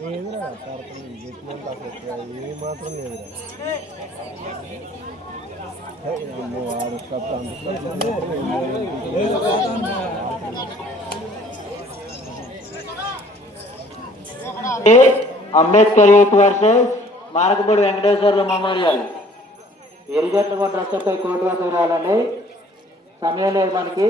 లేదురా సార్ ఏ మాత్రం లేదురా Ambedkar youth versus Markapudi Venkateswarlu memorial. ఎరిగట్ల డ్రెస్పై కోర్టు వద్ద రావాలండి, సమయం లేదు మనకి.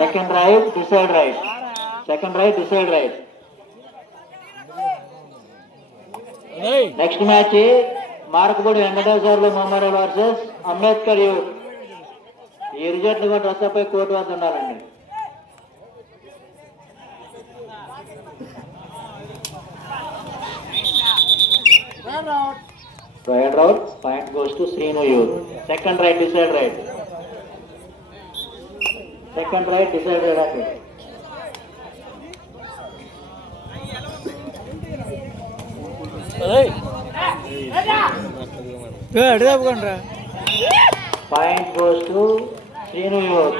Second raid decide raid, second raid decide raid. Next match Markapudi Venkateswarlu memorial versus Ambedkar youth. ఈ రిజల్ట్లు కూడా డ్రెస్పై కోర్టు వద్ద ఉండాలండి. Right route, point goes to Srinu Youth. Second right, decide right. Second right, decide right. Point goes to Srinu Youth.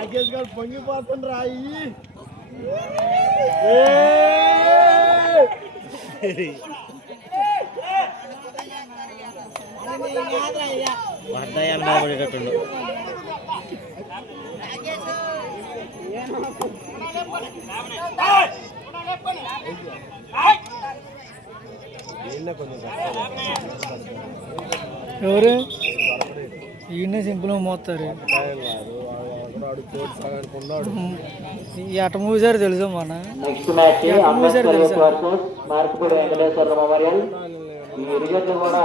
వడ్డాయాలు మీద పడేటట్టుండు. ఎవరు ఈయన simple మోస్తారు ఈ అట మూసారు తెలుసు మన. Next match Ambedkar youth versus Markapudi Venkateswarlu memorial. ఈ రిజల్ట్ కూడా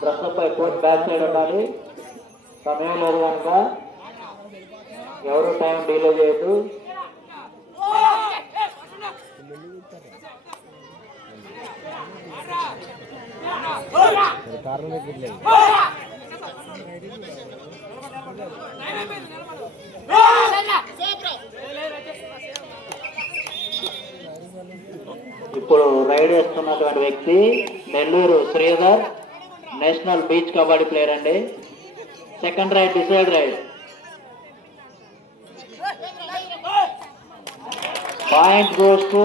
డ్రెస్పై కోర్టు బ్యాక్ సైడ్ ఉండాలి, సమయం లేదు కనుక ఎవరు టైం డీలే చేయొద్దు. ఇప్పుడు రైడ్ వేస్తున్నటువంటి వ్యక్తి Nellore Sridhar, national beach kabaddi player అండి. Second raid decide raid. Point goes to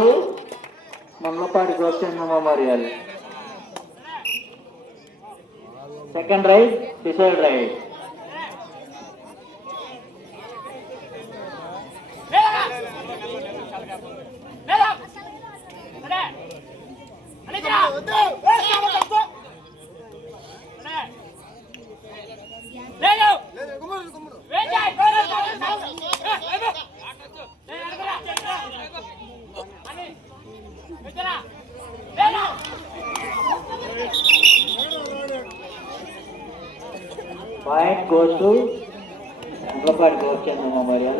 Mangalapati గోస్టన్ memorial. Second raid decide raid. Point goes to Mangalapati Govchandra Memorial.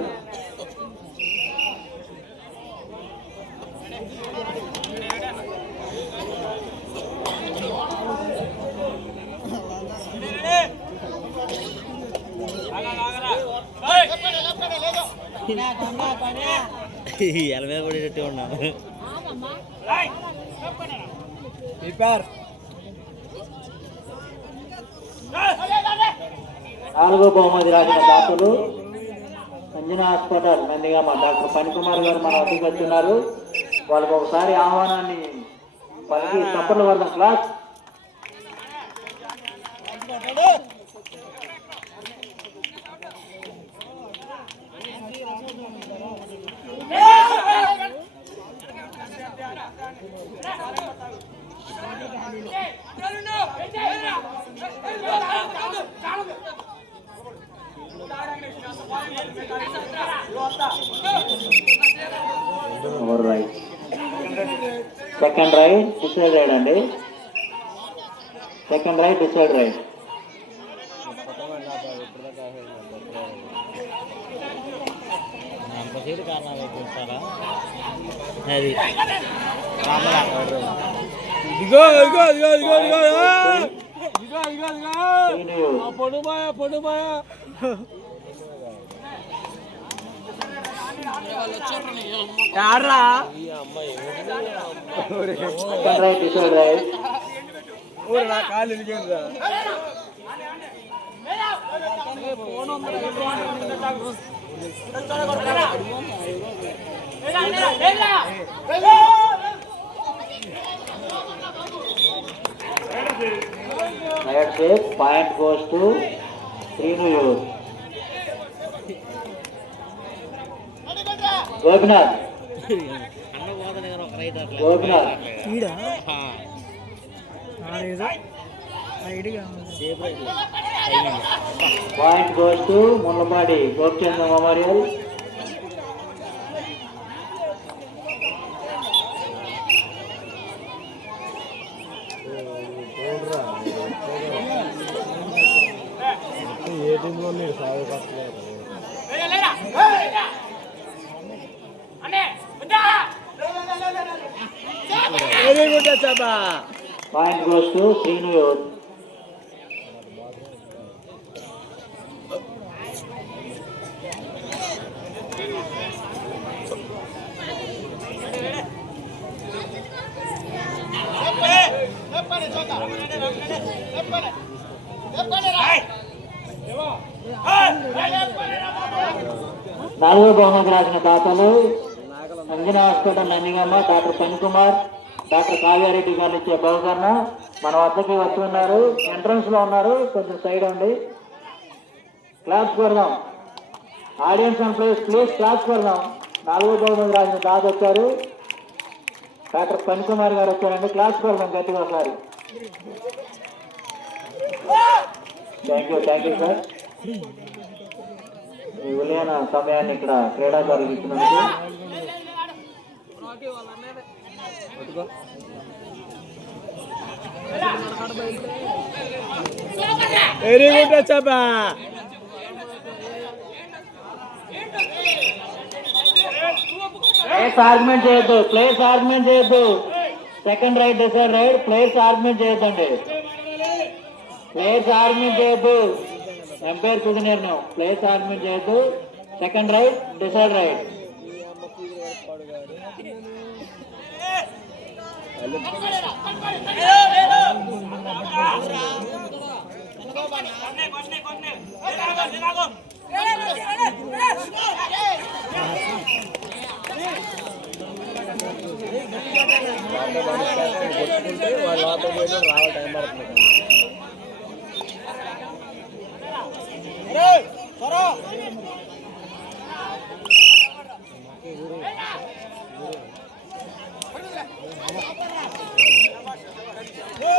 ఎల మీద పడేటట్టు ఉన్నాను. నాలుగో బహుమతి రాసిన దాతలు అంజనా హాస్పిటల్ నందిగామ డాక్టర్ పనికుమార్ గారు మన వద్దకు వచ్చున్నారు. వాళ్ళకు ఒకసారి ఆహ్వానాన్ని పలికి తప్పని వర్గం class. Second raid decide raid అండి. Second raid decide raid. అది ఇగో ఇగో ఇగో ఇగో ఇగో పొడు బాయ యాడ్రా ఊరు నా కాలు ఇరిగిందా right safe point goes to Srinu Gopinath Gopinath point goes to Mullapadi Gopichandra memorial. ఏ టీంలో మీరు సాగు కట్టలేదు పాయింట్ గోస్ టు శ్రీను. నాలుగో బహుమతి రాసిన దాతలు Anjana hospital Nandigama, doctor Phani Kumar, doctor Kavya Reddy గారు ఇచ్చే బహుకరణ మన వద్దకి వస్తున్నారు. ఎంట్రన్స్ లో ఉన్నారు, కొంచెం సైడ్ ఉండి క్లాప్స్ కొడదాం. ఆడియన్స్ అండ్ ప్లీజ్ క్లాప్స్ కొడదాం. నాలుగో బహుమతి రాసిన దాత వచ్చారు, డాక్టర్ పనికుమార్ గారు వచ్చారండి. క్లాప్స్ కొడదాం గట్టిగా ఒకసారి. Thank you sir. ఈ విలువైన సమయాన్ని ఇక్కడ క్రీడాకారులు ఇచ్చినందుకు. వెరీ గుడ్ వచ్చాపా. ప్లేస్ ఆర్గ్యుమెంట్ చేయొద్దు. Second raid decide raid. Players argument చేయొద్దండి. ఎంపైర్ తుది నిర్ణయం. ప్లేస్ ఆర్గ్యుమెంట్ చేయొద్దు. Second raid decide raid. రావాలి టైం పడుతుంది.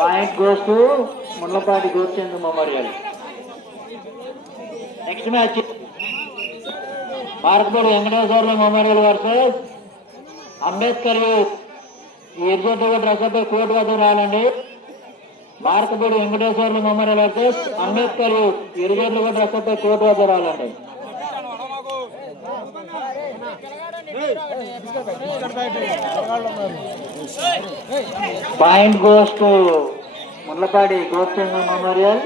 Point goes to Mullapati Gopichandra memorial. Next match Markapudi Venkateswarla memorial versus Ambedkar youth. ఈ ఇరుజట్టు కూడా డ్రెస్అప్ కోర్టు వద్ద రావాలండి. Markapudi Venkateswarla memorial versus Ambedkar youth. ఇరుజట్టు కూడా డ్రెస్అప్ కోర్టు వద్ద రావాలండి. Point goes to Mullapadi Gopichandra memorial.